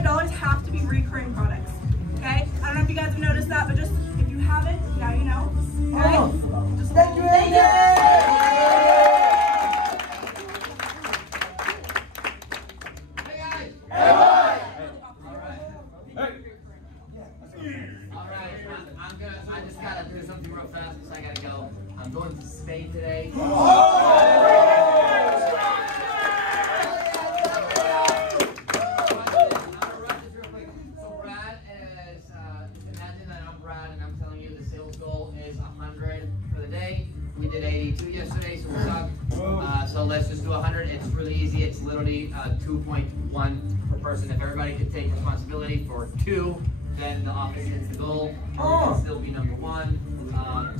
$25 have to be recurring products. Okay? I don't know if you guys have noticed that, but just if you haven't, now you know. Okay? Just thank you. Thank you. I just gotta do something real fast because I gotta go. I'm going to Spain today. I'm gonna run this real quick. So Brad is, just imagine that I'm Brad and I'm telling you the sales goal is 100 for the day. We did 82 yesterday, so we suck. So let's just do 100. It's really easy. It's literally 2.1 per person. If everybody could take responsibility for 2, then the office hits the goal. We can still be number 1.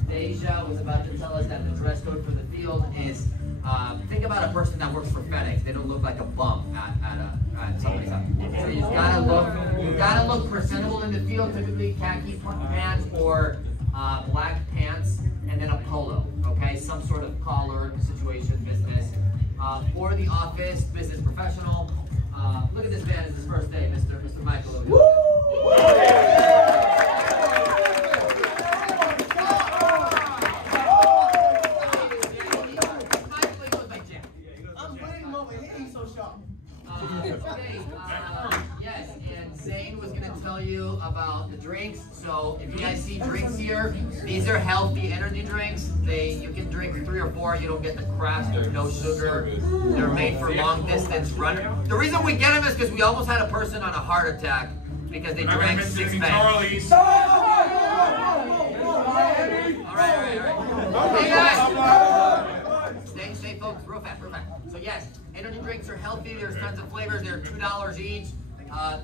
Deja was about to tell us that the dress code for the field is, think about a person that works for FedEx. They don't look like a bum at somebody's house. So you've gotta look presentable in the field, typically khaki pants or black pants, and then a polo, okay? Some sort of collared situation, business. For the office, business professional. Look at this man, it's his first day, Mr. Michael. Yes, and Zane was going to tell you about the drinks. So if you guys see drinks here, these are healthy energy drinks. You can drink 3 or 4. You don't get the crash. There's no sugar. They're made for long distance runners. The reason we get them is because we almost had a person on a heart attack because they drank 6 bags. All right. Hey guys. Stay focused, real fast. So yes, energy drinks are healthy. There's tons of flavors. They're $2 each.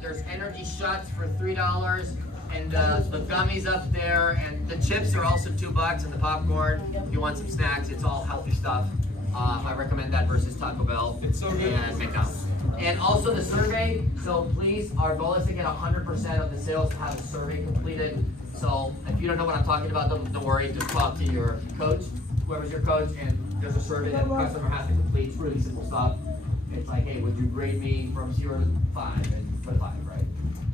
There's energy shots for $3, and the gummies up there, and the chips are also $2, and the popcorn. If you want some snacks, it's all healthy stuff. I recommend that versus Taco Bell and McDonald's. And also the survey. So please, our goal is to get 100% of the sales to have a survey completed. So if you don't know what I'm talking about, don't worry. Just talk to your coach, whoever's your coach, and there's a survey that the customer has to complete. It's really simple stuff. It's like, hey, would you grade me from 0 to 5? And put 5, right?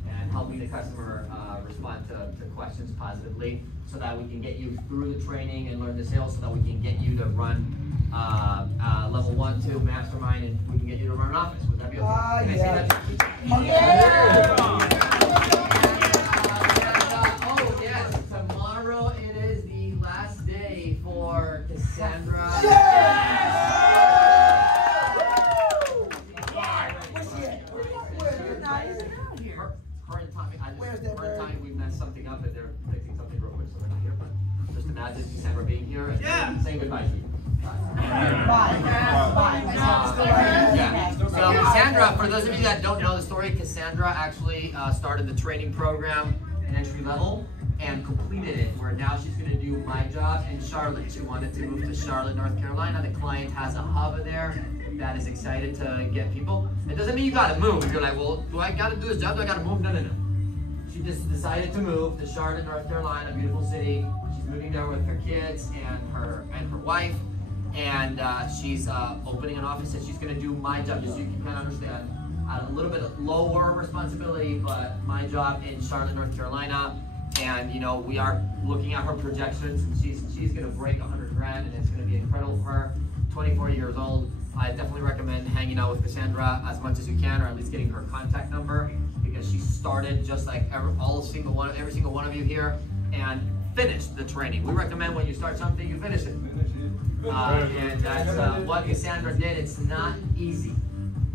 And helping the customer respond to questions positively so that we can get you through the training and learn the sales so that we can get you to run level 1, 2 mastermind, and we can get you to run an office. Would that be okay? Can I say that? Oh, yes. Tomorrow it is the last day for Cassandra. Current we messed something up and they're fixing something real quick, so they're not here. But just imagine Cassandra being here and saying goodbye to you. Bye. So Cassandra, for those of you that don't know the story, Cassandra actually started the training program at entry level and completed it, where now she's going to do my job in Charlotte. She wanted to move to Charlotte, North Carolina. The client has a hub there that is excited to get people. It doesn't mean you got to move. You're like, well, do I got to do this job? Do I got to move? No. She just decided to move to Charlotte, North Carolina, a beautiful city. She's moving there with her kids and her wife. And she's opening an office, and she's going to do my job, just so you can understand. A little bit lower responsibility, but my job in Charlotte, North Carolina. And you know, we are looking at her projections, and she's going to break 100 grand, and it's going to be incredible for her. 24 years old. I definitely recommend hanging out with Cassandra as much as you can, or at least getting her contact number, because she started just like every single one of you here, and finished the training. We recommend when you start something, you finish it. And that's what Cassandra did. It's not easy.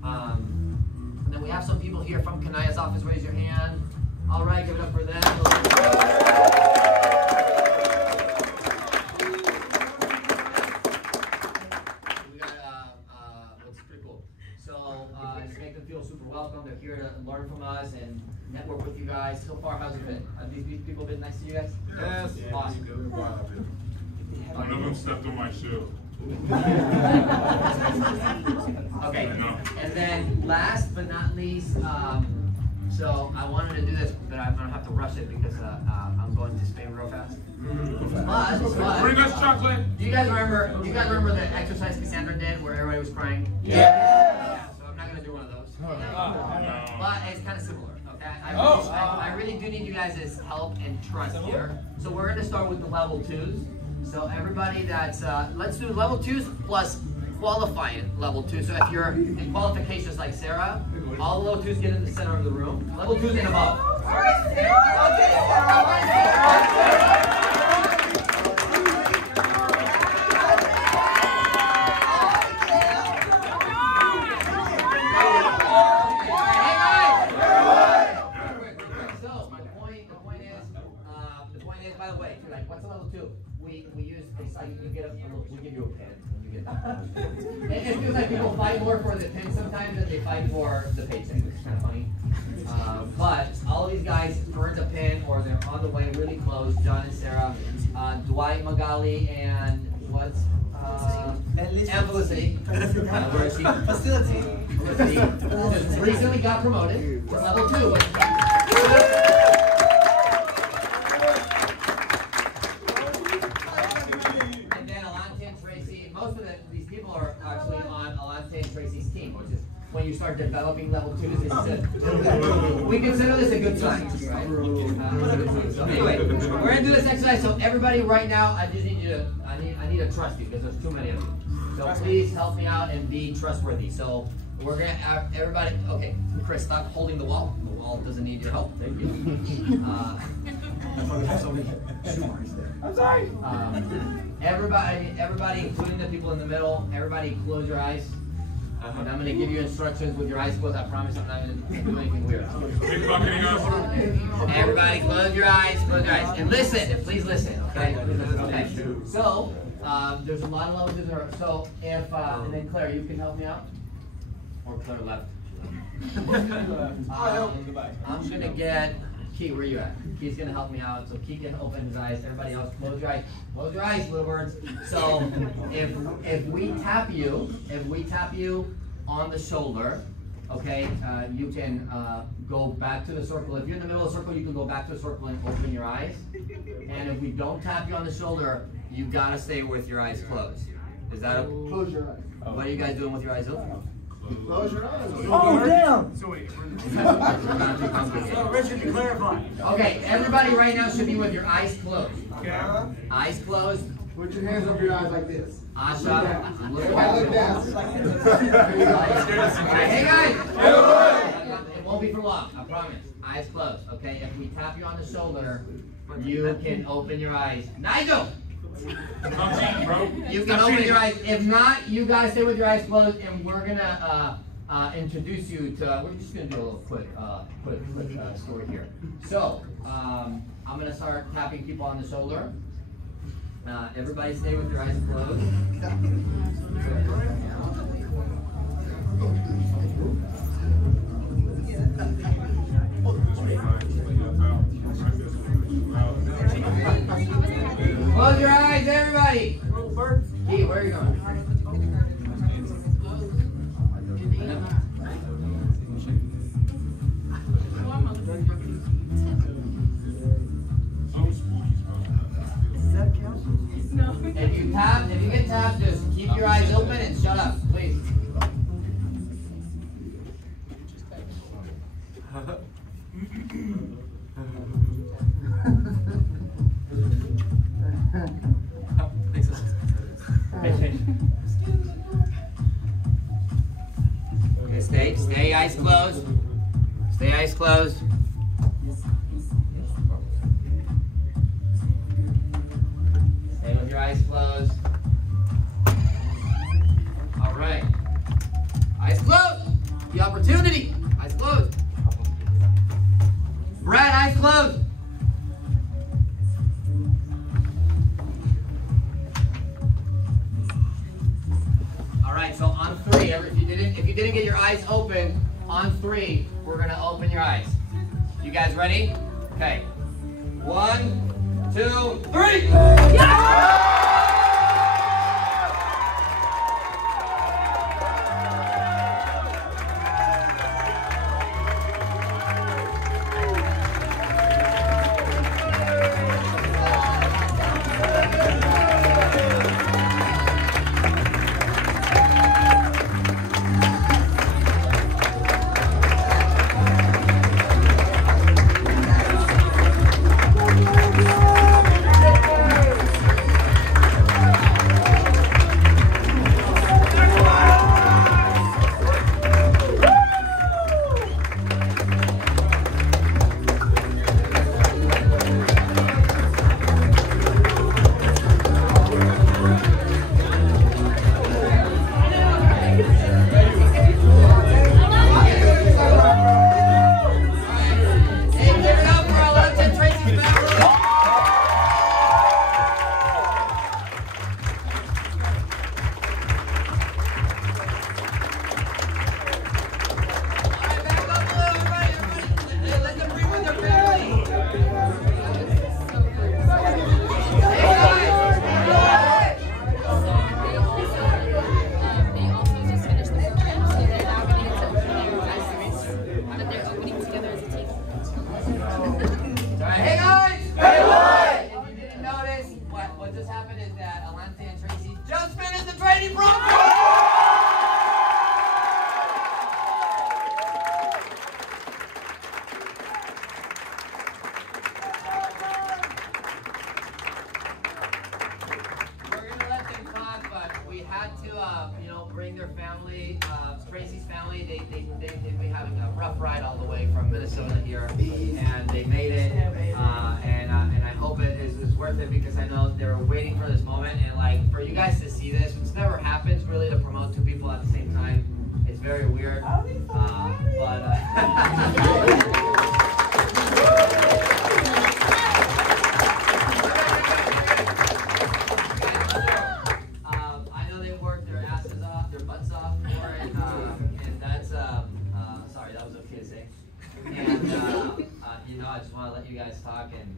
And then we have some people here from Kanaya's office. Raise your hand. All right, give it up for them. We got, what's pretty cool. So just make them feel super welcome. They're here to learn from us and network with you guys. So far, how's it been? Have these people been nice to you guys? Yes. Awesome. One of them stepped on my shoe. Okay, and then last but not least, so I wanted to do this, but I'm gonna have to rush it because I'm going to Spain real fast. Bring us chocolate. Do you guys remember the exercise Cassandra did where everybody was crying? Yeah. So I'm not gonna do one of those. But it's kind of similar, okay? I really do need you guys' help and trust here. So we're going to start with the level 2s. So everybody that's, let's do level 2s plus qualifying level 2. So if you're in qualifications like Sarah, all level 2s get in the center of the room. Level 2s and above. By the way, if you're like, what's a level 2? We use, it's like we give you a pin when you get that. It feels like people fight more for the pin sometimes than they fight for the paycheck, which is kind of funny. But all of these guys earned a pin or they're on the way really close. John and Sarah, Dwight, Magali, and what's and Felicity. Where is she? Facility. Just recently got promoted to level 2. Tracy's team, which is when you start developing level 2s. We consider this a good sign, right? So anyway, we're gonna do this exercise. So everybody, right now, I just need you to, I need to trust you because there's too many of you. So please help me out and be trustworthy. So we're gonna everybody. Okay, Chris, stop holding the wall. The wall doesn't need your help. Thank you. That's why we have so many shoe marks there. I'm sorry. Everybody, including the people in the middle. Everybody, close your eyes. And I'm going to give you instructions with your eyes closed. I promise I'm not going to do anything weird. Everybody, close your eyes. Close your eyes. And listen. Please listen. Okay? Okay. So, there's a lot of levels in there. So, if, and then Claire, you can help me out? Or Claire left. I'm going to get Key. Where you at? Key's going to help me out. So, Key can open his eyes. Everybody else, close your eyes. Close your eyes, little birds. So, if we tap you on the shoulder, okay, you can go back to the circle. If you're in the middle of the circle, you can go back to the circle and open your eyes. And if we don't tap you on the shoulder, you gotta stay with your eyes closed. Is that close your eyes? What are you guys doing with your eyes open? Close your eyes. Oh, damn! So wait. So, Richard, to clarify. Okay, everybody right now should be with your eyes closed. Okay. Eyes closed. Put your hands over your eyes like this. Asha, look Look down. Hey guys! It won't be for long, I promise. Eyes closed, okay? If we tap you on the shoulder, you can open your eyes. Nigel! You can open your eyes. If not, you gotta stay with your eyes closed, and we're gonna introduce you to. We're just gonna do a little quick story here. So I'm gonna start tapping people on the shoulder. Everybody, stay with your eyes closed. Close your eyes, everybody. Key, where are you going? If you get tapped, just keep your eyes open and shut up, please. Okay, stay eyes closed. Stay eyes closed. Stay with your eyes closed. All right. Eyes closed. The opportunity. Eyes closed. Brad, eyes closed. All right, so on 3, if you didn't get your eyes open, on 3, we're gonna open your eyes. You guys ready? Okay. 1, 2, 3. Yeah! had to, bring their family, Tracy's family. They've been having a rough ride all the way from Minnesota here, and they made it. And I hope it is worth it because I know they were waiting for this moment. And like for you guys to see this, which never happens really to promote two people at the same time. It's very weird. I just want to let you guys talk, and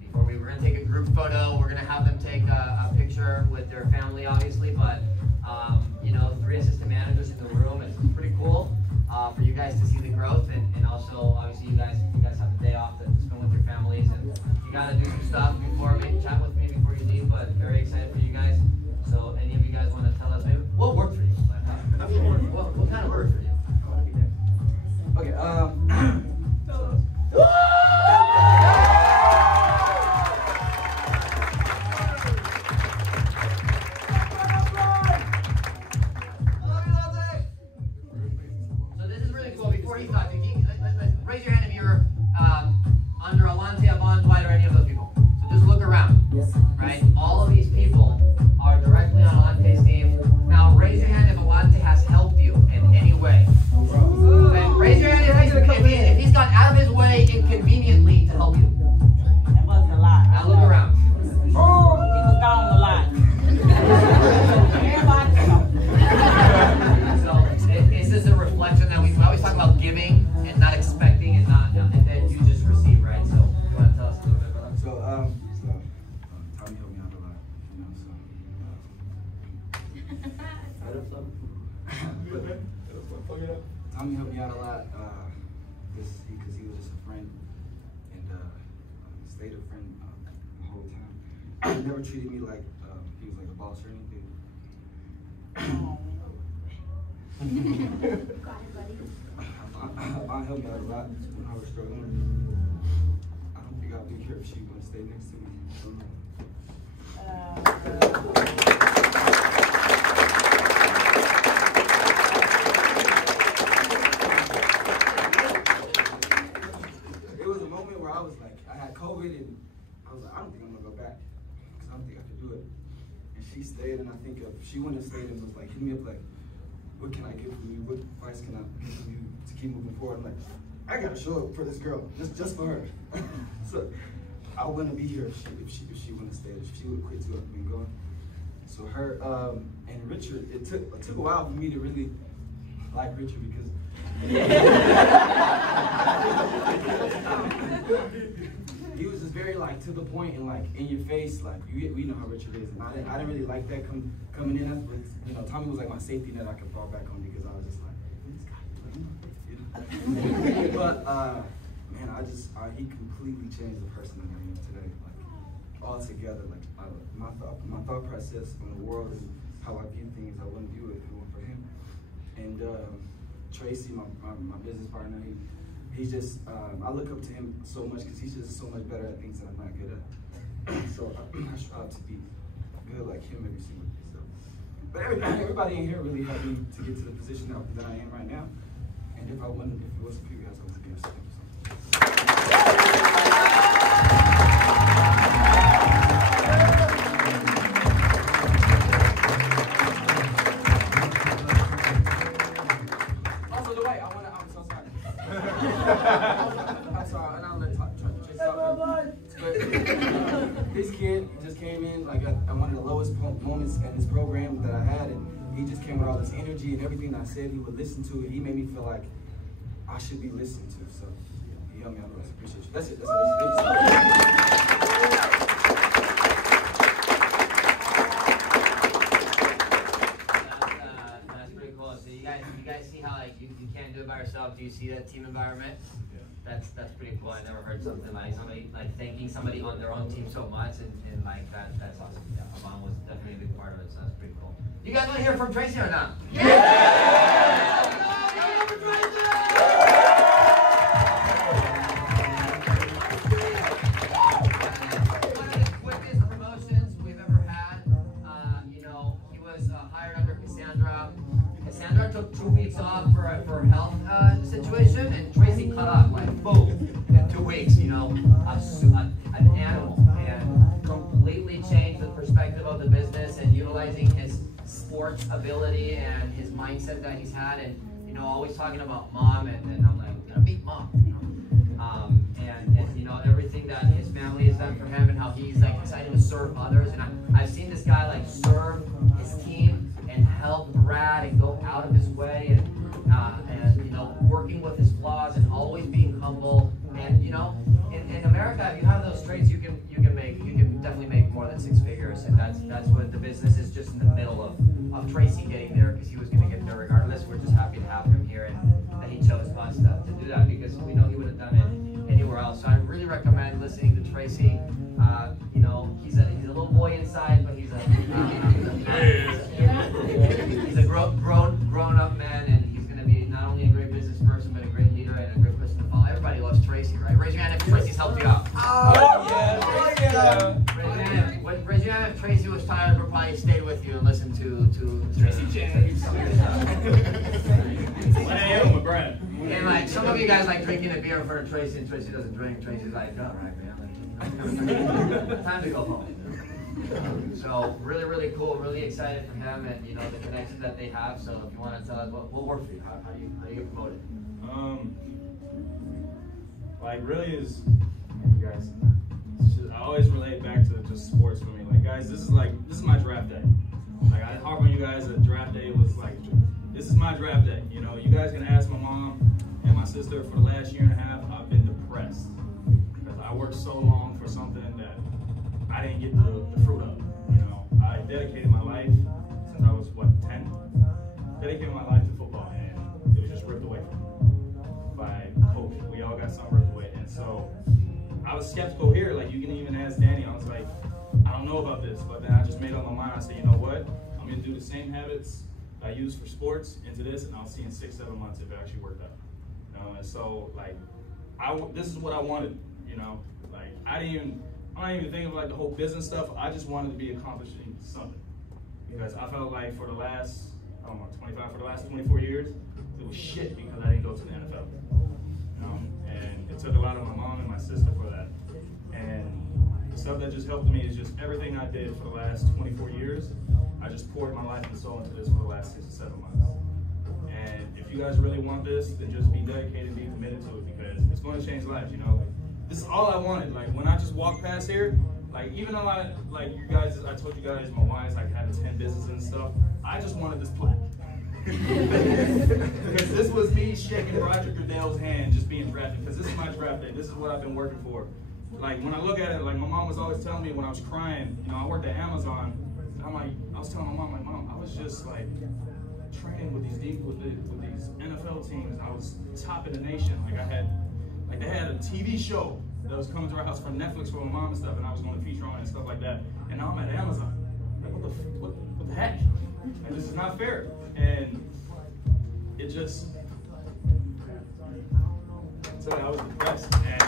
before we're going to take a group photo. We're going to have them take a picture with their family, obviously, but 3 assistant managers in the room. It's pretty cool for you guys to see the growth, and also obviously you guys have the day off to spend with your families, and you got to do some stuff before, maybe chat with me before you leave. But very excited for you guys. So any of you guys want to tell us maybe what worked for you? What kind of worked for you? Okay. Raise your hand if you're under Alante, Dwight, or any of those people. So just look around, right? All of these people are directly on Alante's team. Now raise your hand if Alante has helped you in any way. Okay? Raise your hand if he's gone out of his way inconveniently to help you. That wasn't a lot. Now look around. Oh, he was gone a lot. Everybody So it's just a reflection that we always talk about giving and not expecting and then you just receive, right? So you want to tell us a little bit about that? So Tommy helped me out a lot, Tommy helped me out a lot, because he was just a friend, and stayed a friend the whole time. He never treated me like he was like a boss or anything. Aunt helped me out a lot when I was struggling. I don't think I'd be here if she would stay next to me. It was a moment where I was like, I had COVID and I was like, I don't think I'm gonna go back because I don't think I could do it. And she stayed, and I think if she wouldn't have stayed and was like, hit me up like, what can I get from you? What advice can I give from you to keep moving forward? I'm like, I gotta show up for this girl, just for her. So I wouldn't be here if she wouldn't have stayed. If she would have quit too, I'd been gone. So her and Richard, it took a while for me to really like Richard because he was just very like to the point and like in your face, like we know how Richard is, and I didn't really like that coming in. That's Tommy was like my safety net I could fall back on because I was just like, this guy, but man, he completely changed the person that I am today, like all together, like my thought process on the world and how I view things, I wouldn't view it if it weren't for him. And Tracy, my business partner, he's just, I look up to him so much because he's just so much better at things that I'm not good at. So I strive to be good like him every single day. So, but everybody in here really helped me to get to the position that I am right now. And if it wasn't for you guys, I wouldn't be here. So thank you so much. I'm sorry, and I'll let Tracy talk. This kid just came in like at one of the lowest moments in this program that I had, and he just came with all this energy and everything I said he would listen to. He made me feel like I should be listened to. So he helped me out. I appreciate you. That's it. That's pretty cool. So you guys see how like you can't do it by yourself. Do you see that team environment? That's pretty cool. I never heard something like somebody like thanking somebody on their own team so much, and like that's awesome. Yeah, Amon was definitely a big part of it, so that's pretty cool. You guys want to hear from Tracy or not? Yeah! One of the quickest promotions we've ever had. He was hired Cassandra. Cassandra took 2 weeks off for a health situation, and Tracy cut off like boom in 2 weeks. You know, an animal, and completely changed the perspective of the business and utilizing his sports ability and his mindset that he's had, and you know, always talking about mom, and I'm like, you gotta beat mom, you know. And you know, everything that his family has done for him, and how he's like excited to serve others. And I've seen this guy like serve his team and help Brad and go out of his way, and you know, working with his flaws and always being humble. And you know, in America, if you have those traits, you can definitely make more than 6 figures. And that's what the business is, just in the middle of Tracy getting there, because he was going to get there regardless. We're just happy to have him here, and that he chose us to do that, because we know he would have done it anywhere else. So I really recommend listening to Tracy. You know, he's a little boy inside, but he's a grown up man, and he's going to be not only a great business person, but a great leader and a great person to follow. Everybody loves Tracy, right? Raise your hand if Tracy's helped you out. Raise your hand if Tracy was tired, but probably stayed with you and listened to Tracy James. 1 a.m. with Brad. And like some of you guys like drinking a beer in front of Tracy, and Tracy doesn't drink. Tracy's like, all right, man, time to go home. So really cool, really excited for him, and you know, the connections that they have. So if you want to tell us what worked for you, how do you get promoted? Like really is, you guys, I always relate back to just sports for me. Like guys, this is my draft day. Like I harp on you guys that draft day was like, this is my draft day. You know, you guys can ask my mom and my sister. For the last year and a half, I've been depressed because I worked so long for something that I didn't get the fruit of. You know, I dedicated my life since I was 10. Dedicated my life to football, and it was just ripped away from me by COVID. We all got something ripped away, and so I was skeptical here. Like you can even ask Danny. I was like, I don't know about this, but then I just made up my mind. I said, you know what? I'm gonna do the same habits I use for sports into this, and I'll see in 6-7 months if it actually worked out. And so like, this is what I wanted. You know, like I'm not even thinking of like the whole business stuff. I just wanted to be accomplishing something, because I felt like for the last, I don't know, 24 years, it was shit because I didn't go to the NFL. And it took a lot of my mom and my sister for that. And the stuff that just helped me is just everything I did for the last 24 years. I just poured my life and soul into this for the last 6 to 7 months. And if you guys really want this, then just be dedicated and be committed to it, because it's going to change lives, you know? This is all I wanted. Like when I just walked past here, like even though I told you guys my wife's like having 10 businesses and stuff, I just wanted this plaque. Because this was me shaking Roger Goodell's hand just being drafted, because this is my draft day. This is what I've been working for. Like when I look at it, like my mom was always telling me when I was crying, you know, I worked at Amazon, and I was telling my mom, like, Mom, I was just like training with these NFL teams. I was top in the nation. Like they had a TV show that was coming to our house from Netflix for my mom and stuff, and I was going to feature on it and stuff like that. And now I'm at Amazon. Like what the heck? Like, this is not fair. And it just, so I was depressed, and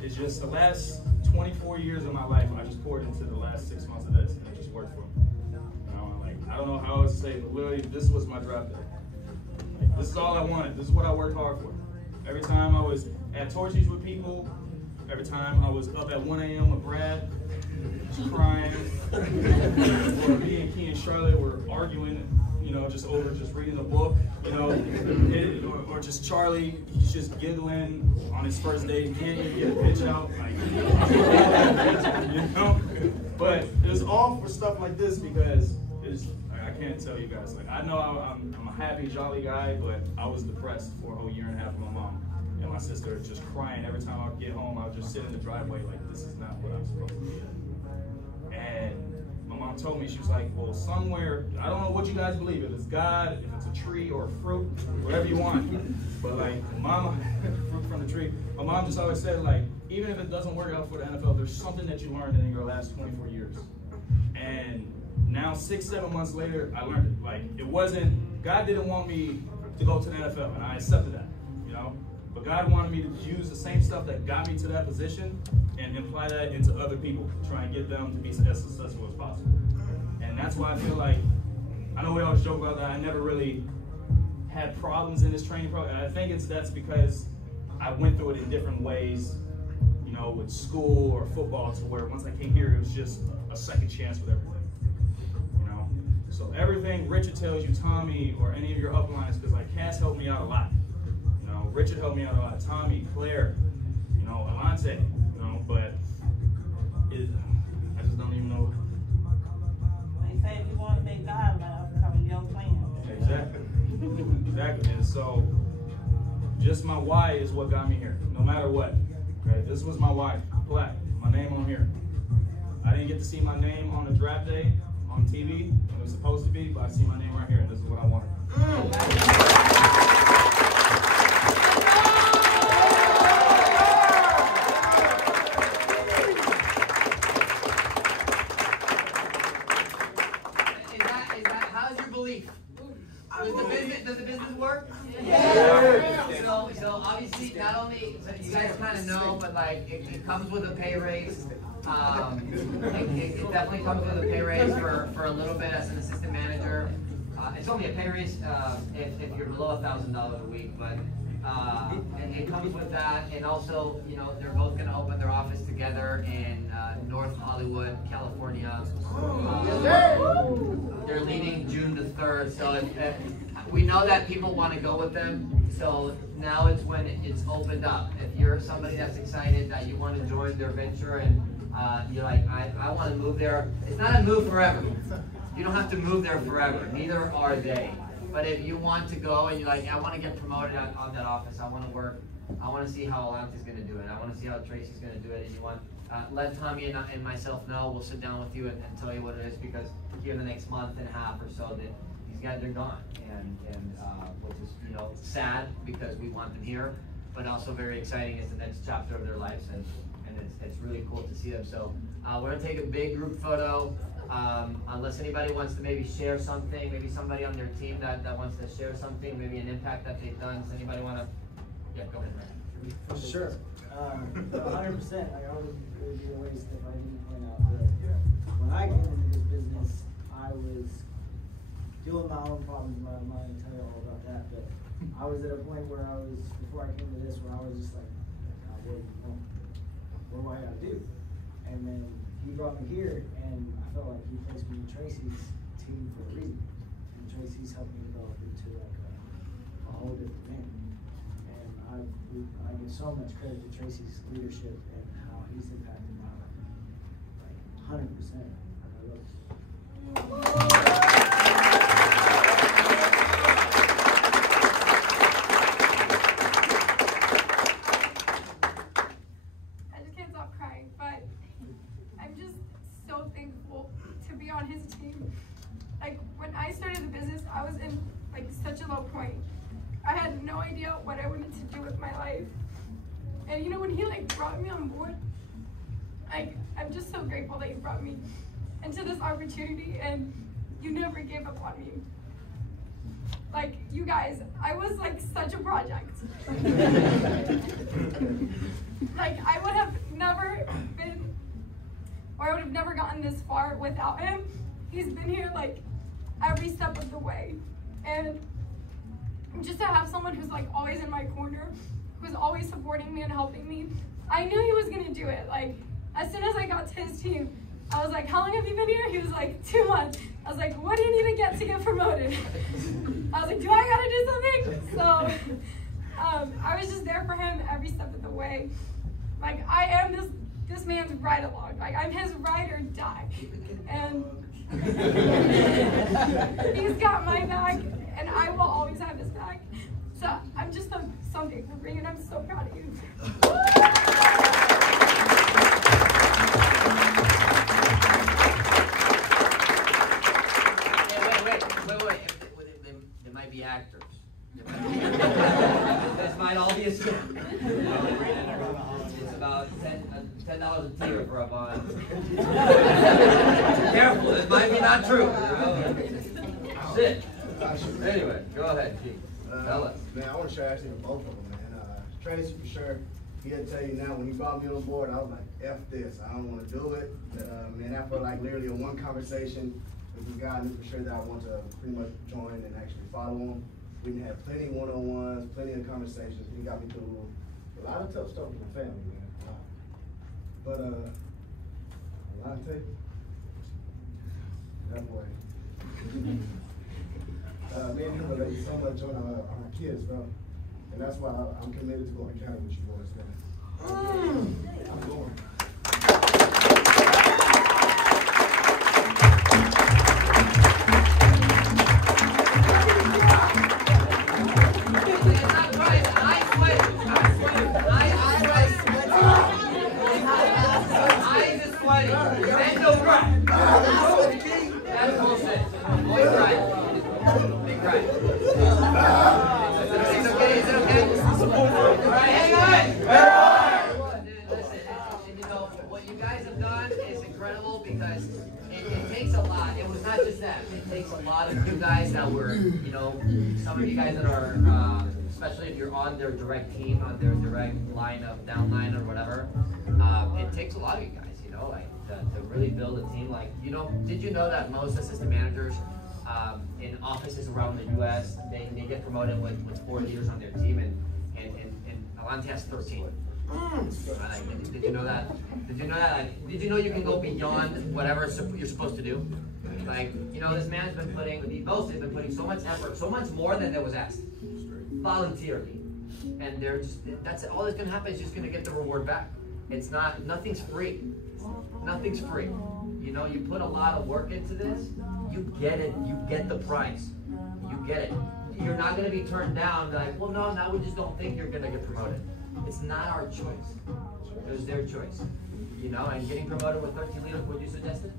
it's just the last 24 years of my life, I just poured into the last 6 months of this, and it just worked for me. You know, like, I don't know how else to say it, but literally, this was my draft day. Like, this is all I wanted. This is what I worked hard for. Every time I was at Torchy's with people, every time I was up at 1 a.m. with Brad, just crying, or me and Key and Charlotte were arguing, you know, just reading a book, you know, or just Charlie, he's just giggling on his first date, he can't even get a pitch out, like, you know? But it was all for stuff like this, because it's, I can't tell you guys, like, I know I'm a happy, jolly guy, but I was depressed for a whole year and a half with my mom and my sister, just crying. Every time I would get home, I would just sit in the driveway like, this is not what I'm supposed to be in. And my mom told me, she was like, well, somewhere, I don't know what you guys believe, if it's God, if it's a tree or a fruit, whatever you want. But like, mama, fruit from the tree. My mom just always said, like, even if it doesn't work out for the NFL, there's something that you learned in your last 24 years. And now 6-7 months later, I learned it. Like, it wasn't, God didn't want me to go to the NFL, and I accepted that, you know? But God wanted me to use the same stuff that got me to that position and apply that into other people, try and get them to be as successful as possible. And that's why I feel like, I know we all always joke about that. I never really had problems in this training program. And I think that's because I went through it in different ways, you know, with school or football, to where once I came here, it was just a second chance with everything. You know, so everything Richard tells you, Tommy, or any of your uplines, because like Cass helped me out a lot. You know, Richard helped me out a lot. Tommy, Claire, you know, Alante, you know, but I just don't even know. They say if you want to make God laugh, come in your plan. Exactly. Exactly. And so just my why is what got me here, no matter what. Okay, this was my why. Black, my name on here. I didn't get to see my name on the draft day on TV when it was supposed to be, but I see my name right here, and this is what I wanted. How's your belief? Does the business work? Yeah. So obviously, not only, so you guys kind of know, but like it comes with a pay raise. It definitely comes with a pay raise for a little bit as an assistant manager. It's only a pay raise if you're below $1,000 a week, but it comes with that. And also, you know, they're both going to open their office together in North Hollywood, California. They're leaving June the 3rd, so if we know that people want to go with them. So now it's when it's opened up. If you're somebody that's excited that you want to join their venture and you're like, I want to move there. It's not a move forever. You don't have to move there forever. Neither are they. But if you want to go and you're like, I want to get promoted on that office. I want to work. I want to see how Alante is going to do it. I want to see how Tracy's going to do it. And you want, let Tommy and myself know. We'll sit down with you and tell you what it is, because here in the next month and a half or so, that these guys are gone, and which is, you know, sad because we want them here, but also very exciting. It's the next chapter of their lives, and it's really cool to see them. So we're gonna take a big group photo. Unless anybody wants to maybe share something, maybe somebody on their team that wants to share something, maybe an impact that they've done. Does anybody want to? Yeah, go ahead. For sure. 100%. Like, I would really be a waste if I didn't point out that when I came into this business, I was dealing with my own problems. I'm not going to tell you all about that, but I was at a point where I was, before I came to this, where I was just like, what do I got to do? And then he brought me here, and I felt like he placed me in Tracy's team for a reason. And Tracy's helped me develop into like a whole different man. And I give so much credit to Tracy's leadership and how he's impacted my life, like 100%. I love it. I just can't stop crying, but I'm just so thankful to be on his team. Like, when I started the business, I was in like such a low point. I had no idea what I wanted to do with my life. And you know, when he like brought me on board, like, I'm just so grateful that he brought me into this opportunity, and you never gave up on me. Like, you guys, I was like such a project. Like, I would have never been, or I would have never gotten this far without him. He's been here like every step of the way. And just to have someone who's like always in my corner, who's always supporting me and helping me, I knew he was gonna do it. Like, as soon as I got to his team, I was like, how long have you been here? He was like, 2 months. I was like, what do you need to get promoted? I was like, do I gotta do something? So I was just there for him every step of the way. Like, I am this man's ride along. Like, I'm his ride or die. And he's got my back, and I will always have his back. So I'm just so thankful for you, and I'm so proud of you. Wait. They might be actors. This might all be a scam. It's about $10 a tier for a bond. Careful, this might be not true. Shit. Anyway, go ahead, Chief. Tell us. Man, I want to share actually with both of them, man. Tracy, for sure, he'll tell you now, when he brought me on board, I was like, F this, I don't want to do it. Man, after like literally a one conversation, This guy I knew for sure that I wanted to pretty much join and actually follow him. We had plenty of one-on-ones, plenty of conversations. He got me through a lot of tough stuff with my family, man. But Alante, that boy. Me and him relate so much on our kids, bro. And that's why I'm committed to going to Canada with you boys, man. I'm going. Because it takes a lot. It was not just that. It takes a lot of you guys that were, you know, some of you guys that are, especially if you're on their direct team, on their direct line of downline or whatever. It takes a lot of you guys, you know, like to really build a team. Like, you know, did you know that most assistant managers in offices around the U.S. they get promoted with 4 leaders on their team, and Alante has 13. Like, did you know that? Did you know that? Like, did you know you can go beyond whatever you're supposed to do? Like, you know, this man's been putting, both have been putting so much effort, so much more than there was asked, voluntarily, and they're just, that's all that's gonna happen is just gonna get the reward back. It's not, nothing's free. Nothing's free. You know, you put a lot of work into this, you get it. You get the prize. You get it. You're not gonna be turned down. Like, well, no, now we just don't think you're gonna get promoted. It's not our choice. It was their choice. You know, and getting promoted with 13 leaders, would you suggest it?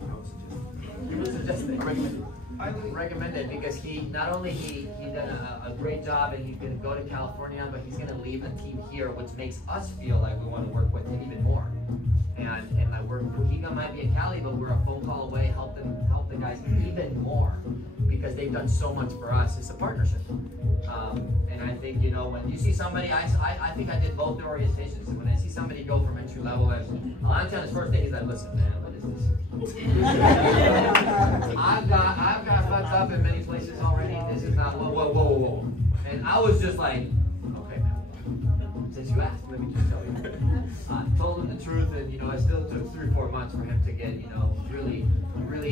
I would suggest it. You would suggest it? Recommend it. I would recommend it because he, not only he done a great job and he's going to go to California, but he's going to leave a team here, which makes us feel like we want to work with him even more. And like he might be in Cali, but we're a phone call away, help the guys even more because they've done so much for us. It's a partnership. And I think, you know, when you see somebody, I think I did both the orientations. And when I see somebody go from entry level, Alante on his first day, he's like, listen, man, what is this? I've got fucked up in many places already. This is not, whoa. And I was just like, okay, man, since you asked, let me just tell you. I told him the truth, and, you know, it still took 3 or 4 months for him to get, you know, really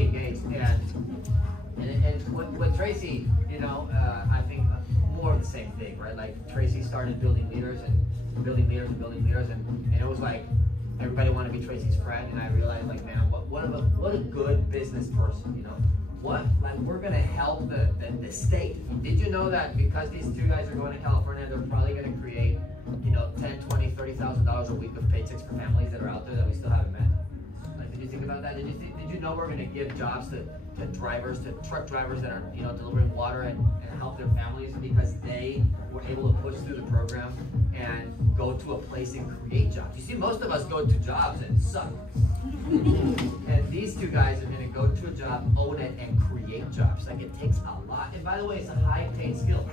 engaged. And with Tracy, you know, I think more of the same thing, right? Like Tracy started building leaders, and it was like everybody wanted to be Tracy's friend, and I realized, like, man, what a good business person, you know? We're gonna help the state. Did you know that because these 2 guys are going to California, they're probably gonna create, you know, $10,000, $20,000, $30,000 a week of paychecks for families that are out there that we still haven't met? Like, did you think about that? Did you know we're gonna give jobs to drivers, to truck drivers that are, you know, delivering water and help their families because they were able to push through the program and go to a place and create jobs. You see, most of us go to jobs and suck. And these 2 guys are gonna go to a job, own it, and create jobs. Like, it takes a lot. And by the way, it's a high-paid skill.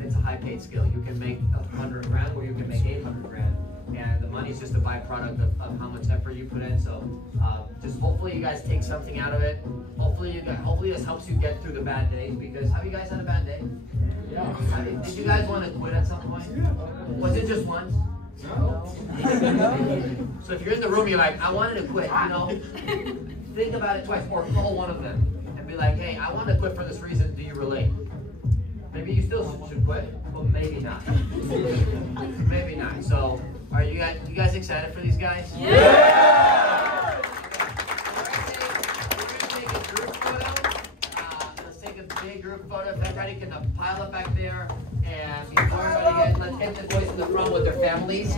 It's a high-paid skill. You can make 100 grand or you can make 800 grand. And the money is just a byproduct of how much effort you put in. So just hopefully you guys take something out of it. Hopefully this helps you get through the bad days. Because have you guys had a bad day? Yeah. Did you guys want to quit at some point? Yeah. Was it just once? No. So if you're in the room, you're like, I wanted to quit. You know, think about it twice, or call one of them and be like, hey, I want to quit for this reason. Do you relate? Maybe you still should quit, but maybe not. Maybe not. So. Are you guys excited for these guys? Yeah! We're gonna take a group photo. Let's take a big group photo. If everybody can pile up back there, and before everybody let's get the boys in the front with their families.